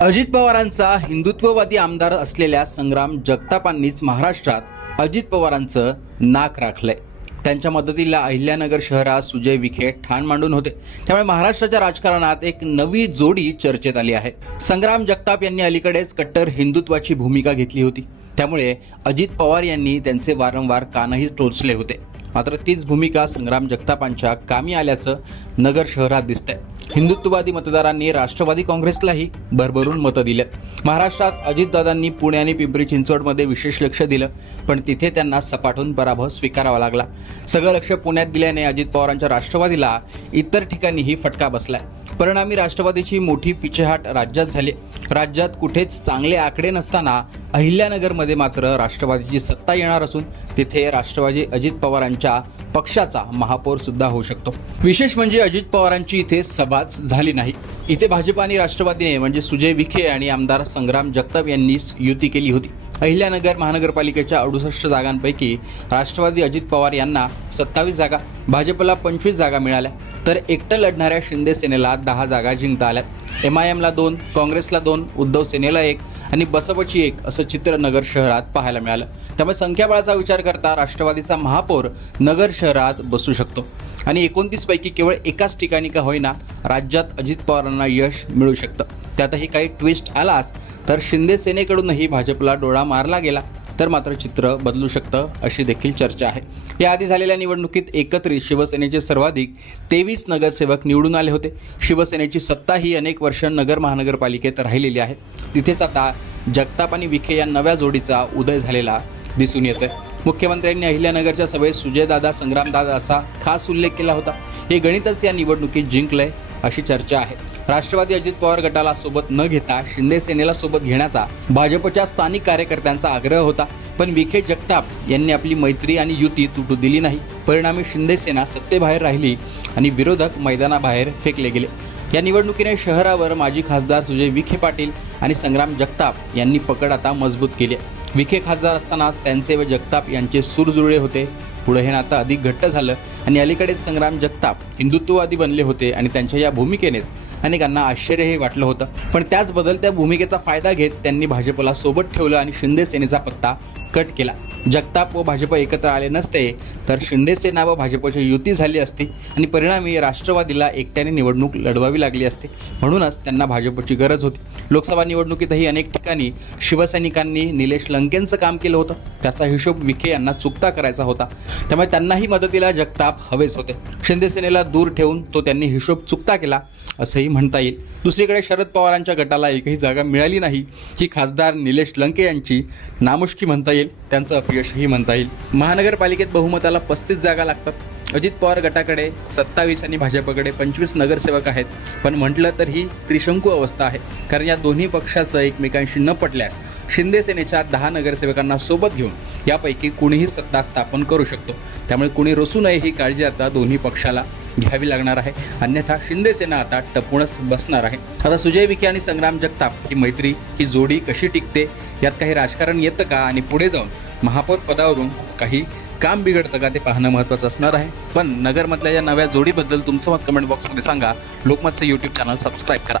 अजित पवारांचा हिंदुत्ववादी आमदार असलेल्या संग्राम जगतापांनीच महाराष्ट्रात अजित पवारांचं नाक राखलंय. त्यांच्या मदतीला अहिल्यानगर शहरात सुजय विखे ठाण मांडून होते. त्यामुळे महाराष्ट्राच्या राजकारणात एक नवी जोडी चर्चेत आली आहे. संग्राम जगताप यांनी अलीकडेच कट्टर हिंदुत्वाची भूमिका घेतली होती. त्यामुळे अजित पवार यांनी त्यांचे वारंवार कानही टोचले होते. मात्र तीच भूमिका संग्राम जगतापांच्या कामी आल्याचं नगर शहरात दिसतंय. हिंदुत्ववादी मतदारांनी राष्ट्रवादी काँग्रेसलाही भरभरून मतं दिलं. महाराष्ट्रात अजितदादांनी पुणे आणि पिंपरी चिंचवडमध्ये विशेष लक्ष दिलं पण तिथे त्यांना सपाटून पराभव स्वीकारावा लागला. सगळं लक्ष पुण्यात दिल्याने अजित पवारांच्या राष्ट्रवादीला इतर ठिकाणीही फटका बसलाय. परिणामी राष्ट्रवादीची मोठी पिछेहाट राज्यात झाली. राज्यात कुठेच चांगले आकडे नसताना अहिल्यानगरमध्ये मात्र राष्ट्रवादीची सत्ता येणार असून तिथे राष्ट्रवादी अजित पवारांच्या पक्षाचा महापौर सुद्धा होऊ शकतो. विशेष म्हणजे अजित पवारांची इथे सभाच झाली नाही. इथे भाजप आणि राष्ट्रवादीने म्हणजे सुजय विखे आणि आमदार संग्राम जगताप यांनी युती केली होती. अहिल्यानगर महानगरपालिकेच्या अडुसष्ट जागांपैकी राष्ट्रवादी अजित पवार यांना सत्तावीस जागा भाजपला पंचवीस जागा मिळाल्या. तर एकटं लढणाऱ्या शिंदे सेनेला दहा जागा जिंकता आल्यात एम आय एमला दोन काँग्रेसला दोन उद्धव सेनेला एक आणि बसपची एक असं चित्र नगर शहरात पाहायला मिळालं. त्यामुळे संख्याबळाचा विचार करता राष्ट्रवादीचा महापौर नगर शहरात बसू शकतो. आणि एकोणतीस पैकी केवळ एकाच ठिकाणी का होईना राज्यात अजित पवारांना यश मिळू शकतं. त्यातही काही ट्विस्ट आलास तर शिंदे सेनेकडूनही भाजपला डोळा मारला गेला. तर मात्र चित्र बदलू शकतं अशी देखील चर्चा आहे. याआधी झालेल्या निवडणुकीत एकत्रित शिवसेनेचे सर्वाधिक तेवीस नगरसेवक निवडून आले होते. शिवसेनेची सत्ता ही अनेक वर्ष नगर महानगरपालिकेत राहिलेली आहे. तिथेच आता जगताप आणि विखे या नव्या जोडीचा उदय झालेला दिसून येतोय. मुख्यमंत्र्यांनी अहिल्यानगरच्या सभेत सुजयदादा संग्रामदादा असा खास उल्लेख केला होता. हे गणितच या निवडणुकीत जिंकलंय अशी चर्चा आहे. राष्ट्रवादी अजित पवार गटाला सोबत न घेता शिंदे सेनेला सोबत घेण्याचा भाजपच्या स्थानिक कार्यकर्त्यांचा आग्रह होता. पण विखे जगताप यांनी आपली मैत्री आणि युती तुटू दिली नाही. परिणामी शिंदे सेना सत्तेबाहेर राहिली आणि विरोधक मैदानाबाहेर फेकले गेले. या निवडणुकीने शहरावर माजी खासदार सुजय विखे पाटील आणि संग्राम जगताप यांनी पकड आता मजबूत केली. विखे खासदार असतानाच त्यांचे व जगताप यांचे सूर जुळले होते. पुढे हे नातं अधिक घट्ट झालं आणि अलीकडेच संग्राम जगताप हिंदुत्ववादी बनले होते आणि त्यांच्या या भूमिकेनेच अनेकांना आश्चर्यही वाटलं होतं. पण त्याच बदलत्या भूमिकेचा फायदा घेत त्यांनी भाजपला सोबत ठेवलं आणि शिंदे सेनेचा पत्ता कट केला. जगताप व भाजप एकत्र आले नसते तर शिंदे सेना व भाजपची युती झाली असती आणि परिणामी राष्ट्रवादीला एकट्याने निवडणूक लढवावी लागली असती. म्हणूनच त्यांना भाजपची गरज होती. लोकसभा निवडणुकीतही अनेक ठिकाणी शिवसैनिकांनी निलेश लंकेंचं काम केलं होतं. त्याचा हिशोब विखे यांना चुकता करायचा होता. त्यामुळे त्यांनाही मदतीला जगताप हवेच होते. शिंदेसेनेला दूर ठेवून तो त्यांनी हिशोब चुकता केला असंही म्हणता येईल. दुसरीकडे शरद पवारांच्या गटाला एकही जागा मिळाली नाही. ही खासदार निलेश लंके यांची नामुष्की म्हणता येईल. त्यांचं अपयशही म्हणता येईल. महानगरपालिकेत बहुमताला पस्तीस जागा लागतात. अजित पवार गटाकडे सत्तावीस आणि भाजपकडे पंचवीस नगरसेवक आहेत. पण म्हटलं तर ही त्रिशंकू अवस्था आहे. कारण या दोन्ही पक्षाचं एकमेकांशी न पटल्यास शिंदे सेनेच्या दहा नगरसेवकांना सोबत घेऊन यापैकी कुणीही सत्ता स्थापन करू शकतो. त्यामुळे कुणी रसू नये ही काळजी आता दोन्ही पक्षाला घ्यावी लागणार आहे. अन्यथा शिंदेसेना आता टपूनच बसणार आहे. आता सुजय विखे आणि संग्राम जगताप ही मैत्री ही जोडी कशी टिकते? यात काही राजकारण येतं का आणि पुढे जाऊन महापौर पदावरून काही काम बिघडतं का ते पाहणं महत्त्वाचं असणार आहे. पण नगरमधल्या या नव्या जोडीबद्दल तुमचं मत कमेंट बॉक्समध्ये सांगा. लोकमतचं यूट्यूब चॅनल सबस्क्राईब करा.